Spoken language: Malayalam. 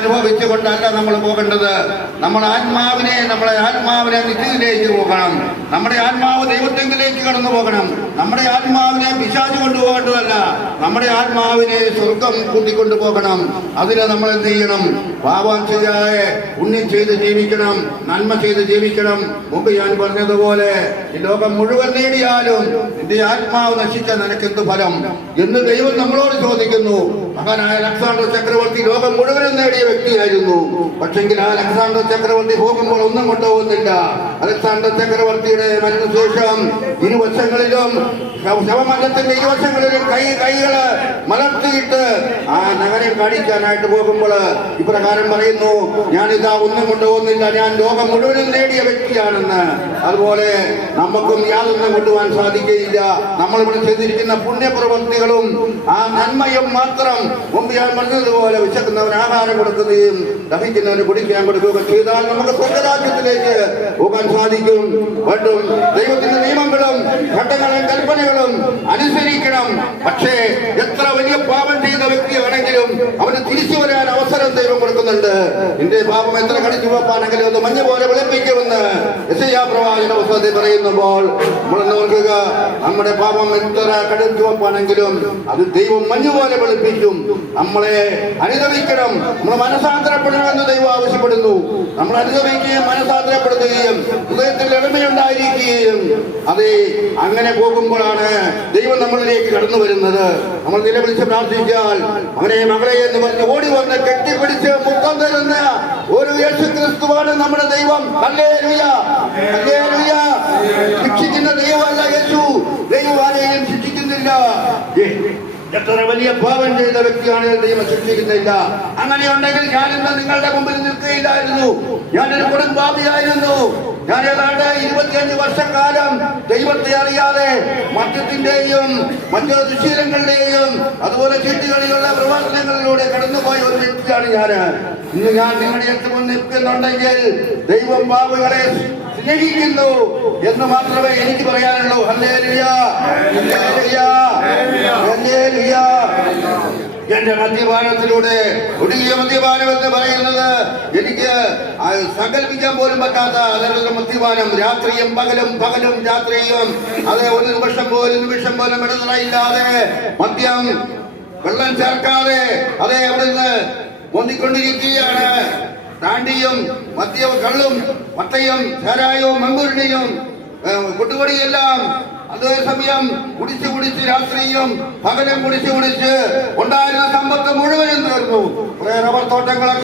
അനുഭവിച്ചുകൊണ്ടല്ല നമ്മൾ പോകേണ്ടത്. നമ്മുടെ ആത്മാവിനെ നിത്യത്തിലേക്ക് പോകണം. നമ്മുടെ ആത്മാവ് ദൈവത്തെങ്കിലേക്ക് കടന്നു പോകണം. നമ്മുടെ ആത്മാവിനെ പിശാച് കൊണ്ടുപോകേണ്ടതല്ല, നമ്മുടെ ആത്മാവിനെ സ്വർഗം കൂട്ടിക്കൊണ്ടു പോകണം. അതിന് നമ്മൾ എന്ത് ചെയ്യണം? പാപം ചെയ്യാതെ പുണ്യം ചെയ്ത് ജീവിക്കണം, നന്മ ചെയ്ത് ജീവിക്കണം. മുമ്പ് ഞാൻ പറഞ്ഞതുപോലെ ഈ ലോകം മുഴുവൻ നേടിയാലും നിന്റെ ആത്മാവ് നശിച്ച നിനക്കെന്ത് ഫലം എന്ന് ദൈവം നമ്മളോട് ചോദിക്കുന്നു. മഹാനായ അലക്സാണ്ടർ ചക്രവർത്തി ലോകം മുഴുവനും നേടിയ വ്യക്തിയായിരുന്നു. പക്ഷെങ്കിൽ ആ അലക്സാണ്ടർ ചക്രവർത്തി പോകുമ്പോൾ ഒന്നും കൊണ്ടുപോകുന്നില്ല. അലക്സാണ്ടർ ചക്രവർത്തിയുടെ മരണശേഷം ഇരുവശങ്ങളിലും ശവമഞ്ചത്തിന്റെ ഇരുവശങ്ങളിലും കൈകള് മലർത്തിയിട്ട് ആ നഗരം കാണിക്കാനായിട്ട് പോകുമ്പോൾ ഇപ്രകാരം പറയുന്നു, ഞാനിതാ ഒന്നും കൊണ്ടുപോകുന്നില്ല, ഞാൻ ലോകം മുഴുവനും നേടിയ വ്യക്തിയാണെന്ന്. അതുപോലെ നമുക്കും യാതൊന്നും കൊണ്ടുപോകാൻ സാധിക്കുകയില്ല. നമ്മളിവിടെ ചെയ്തിരിക്കുന്ന പുണ്യപ്രവൃത്തികളും ആ നന്മയും മാത്രം. മുമ്പ് ഞാൻ പറഞ്ഞതുപോലെ വിശക്കുന്നവന് ആഹാരം കൊടുക്കുകയും ദഹിക്കുന്നവന് കുടിക്കാൻ കൊടുക്കുകയും ചെയ്താൽ നമുക്ക് സ്വർഗരാജ്യത്തിലേക്ക് പോകാൻ സാധിക്കും. വീണ്ടും ദൈവത്തിന്റെ നിയമങ്ങളും ഘട്ടങ്ങളും കൽപ്പനകളും അനുസരിക്കണം. പക്ഷേ എത്ര വലിയ പാപം ചെയ്ത വ്യക്തിയാണെങ്കിലും അവന് തിരിച്ചു വരാൻ അവസരം ദൈവം കൊടുക്കുന്നുണ്ട്. നിന്റെ പാപം എത്ര കടിച്ചു വെപ്പാണെങ്കിലും അത് മഞ്ഞ പോലെ വെളുപ്പിക്കുമെന്ന് യെശയ്യാ പ്രവാചകന്റെ പുസ്തകത്തിൽ പറയുമ്പോൾ നമ്മൾ നോക്കുക, നമ്മുടെ പാപം എത്ര കടിച്ചു വെപ്പാണെങ്കിലും അത് ദൈവം മഞ്ഞ പോലെ വെളുപ്പിക്കും. നമ്മളെ അനുദവിക്കണം, നമ്മൾ മനസാന്തരപ്പെടണമെന്ന് ദൈവം ആവശ്യപ്പെടുന്നു. നമ്മൾ അനുദവിക്കുകയും മനസാന്തരപ്പെടുകയും ഹൃദയത്തിൽ എളിമയുണ്ടായിരിക്കുകയും അതെ അങ്ങനെ പോകുമ്പോഴാണ് ദൈവം നമ്മളിലേക്ക് കടന്നു വരുന്നത്. നമ്മൾ നിലവിളിച്ച് പ്രാർത്ഥിച്ചാൽ അവനെ മകളെ എന്ന് പറഞ്ഞ് ഓടി വന്ന് കെട്ടിപ്പിടിച്ച് മുത്തം തരുന്ന ഒരു യേശുക്രിസ്തുവാണ് നമ്മുടെ ദൈവം. Hallelujah, hallelujah. ശിക്ഷിക്കുന്ന ദൈവമല്ല യേശു. ദൈവം ആരെയും ശിക്ഷിക്കുന്നില്ല. എത്ര വലിയ പാപം ചെയ്ത വ്യക്തിയാണ് ദൈവം ശിക്ഷിക്കുന്നില്ല. അങ്ങനെയുണ്ടെങ്കിൽ ഞാനിന്ന് നിങ്ങളുടെ മുമ്പിൽ നിൽക്കുകയില്ലായിരുന്നു. ഞാനൊരു കൊടുംപാപിയായിരുന്നു. ഞാൻ ഏതാണ്ട് 25 വർഷക്കാലം ദൈവത്തെ അറിയാതെ മദ്യത്തിന്റെയും മറ്റു ദുശീലങ്ങളുടെയും അതുപോലെ ചീട്ടുകളിലുള്ള പ്രവർത്തനങ്ങളിലൂടെ കടന്നുപോയ ഒരു വ്യക്തിയാണ് ഞാൻ. ഇന്ന് ഞാൻ നിങ്ങളുടെ അടുത്ത് നിൽക്കുന്നുണ്ടെങ്കിൽ ദൈവം പാപികളെ സ്നേഹിക്കുന്നു എന്ന് മാത്രമേ എനിക്ക് പറയാനുള്ളൂ. Hallelujah, hallelujah, hallelujah. എന്റെ മദ്യപാനത്തിലൂടെ ഒടുങ്ങിയ മദ്യപാനം എന്ന് പറയുന്നത് എനിക്ക് സങ്കല്പിക്കാൻ പോലും പറ്റാത്ത അതേപോലെ മദ്യപാനം രാത്രിയും പകലും പകലും രാത്രിയും അതേ ഒരു നിമിഷം പോലും ഇടതടയില്ലാതെ മദ്യം വെള്ളം ചേർക്കാതെ അതേ അവിടുന്ന് പൊന്തിക്കൊണ്ടിരിക്കുകയാണ്. താണ്ടിയും മദ്യവും കള്ളും മത്തയും ധാരായവും മങ്കൂരിണിയും കൊട്ടുപടിയെല്ലാം അതേസമയം കുടിച്ച് രാത്രിയും പകലും കുടിച്ച് ഉണ്ടായിരുന്ന സമ്പത്ത് മുഴുവനും തീർന്നു. റബ്ബർ തോട്ടങ്ങളൊക്കെ